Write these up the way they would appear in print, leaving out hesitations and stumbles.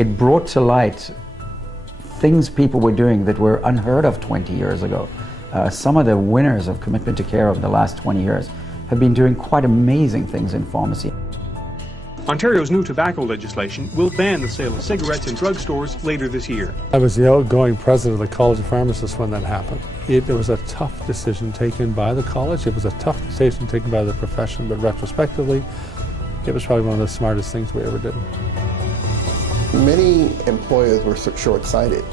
It brought to light things people were doing that were unheard of 20 years ago. Some of the winners of Commitment to Care over the last 20 years have been doing quite amazing things in pharmacy. Ontario's new tobacco legislation will ban the sale of cigarettes in drugstores later this year. I was the outgoing president of the College of Pharmacists when that happened. It was a tough decision taken by the college. It was a tough decision taken by the profession, but retrospectively, it was probably one of the smartest things we ever did. Many employers were short-sighted,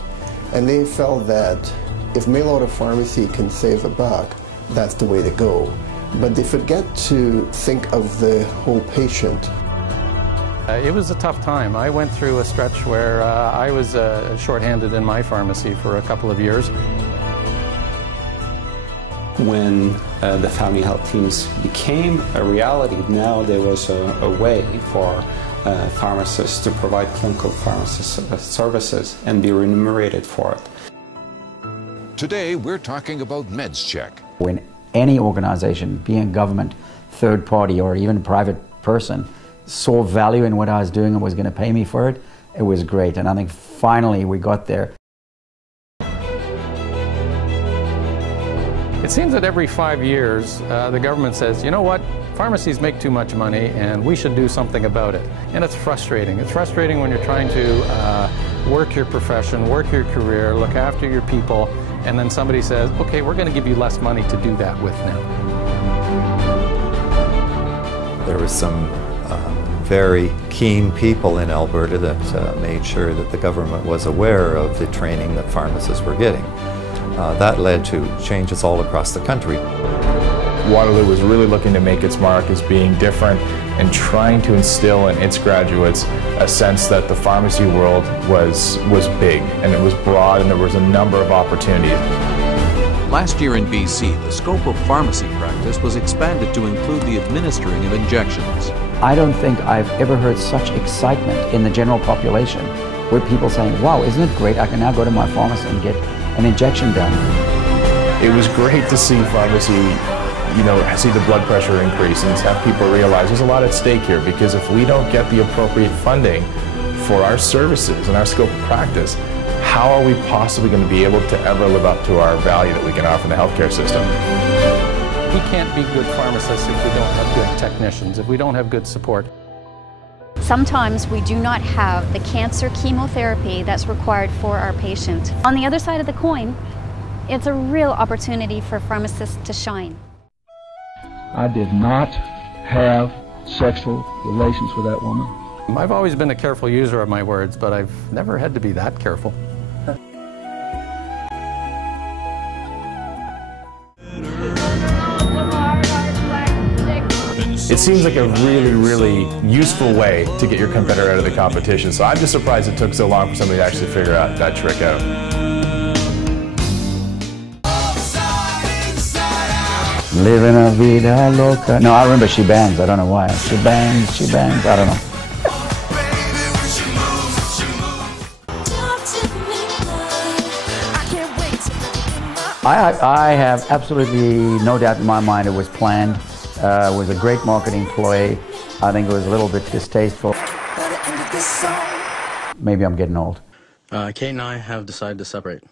and they felt that if mail-order pharmacy can save a buck, that's the way to go. But they forget to think of the whole patient. It was a tough time. I went through a stretch where I was shorthanded in my pharmacy for a couple of years. When the family health teams became a reality, now there was a way for pharmacists to provide clinical pharmacist services and be remunerated for it. Today we're talking about MedsCheck. When any organization, being government, third party, or even private person, saw value in what I was doing and was going to pay me for it, it was great. And I think finally we got there. It seems that every 5 years the government says, you know what, pharmacies make too much money and we should do something about it. And it's frustrating. It's frustrating when you're trying to work your profession, work your career, look after your people, and then somebody says, okay, we're going to give you less money to do that with now. There was some very keen people in Alberta that made sure that the government was aware of the training that pharmacists were getting. That led to changes all across the country. Waterloo was really looking to make its mark as being different and trying to instill in its graduates a sense that the pharmacy world was big and it was broad and there was a number of opportunities. Last year in BC, the scope of pharmacy practice was expanded to include the administering of injections. I don't think I've ever heard such excitement in the general population with people saying, wow, isn't it great? I can now go to my pharmacy and get an injection done. It was great to see pharmacy, see the blood pressure increase and have people realize there's a lot at stake here, because if we don't get the appropriate funding for our services and our scope of practice, how are we possibly going to be able to ever live up to our value that we can offer in the healthcare system? We can't be good pharmacists if we don't have good technicians, if we don't have good support. Sometimes we do not have the cancer chemotherapy that's required for our patient. On the other side of the coin, it's a real opportunity for pharmacists to shine. I did not have sexual relations with that woman. I've always been a careful user of my words, but I've never had to be that careful. It seems like a really, really useful way to get your competitor out of the competition. So I'm just surprised it took so long for somebody to actually figure out that trick out. Living a vida loca. No, I remember She Bangs. I don't know why. She bangs, I don't know. I have absolutely no doubt in my mind it was planned. It was a great marketing ploy. I think it was a little bit distasteful. Maybe I'm getting old. Kate and I have decided to separate.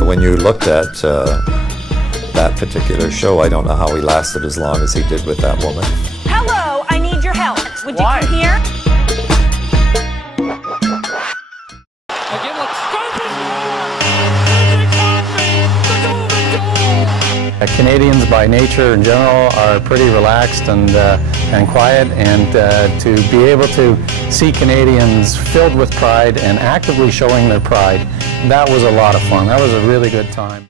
When you looked at that particular show, I don't know how he lasted as long as he did with that woman. Hello, I need your help. Would you come here? Canadians by nature in general are pretty relaxed and quiet, and to be able to see Canadians filled with pride and actively showing their pride, that was a lot of fun. That was a really good time.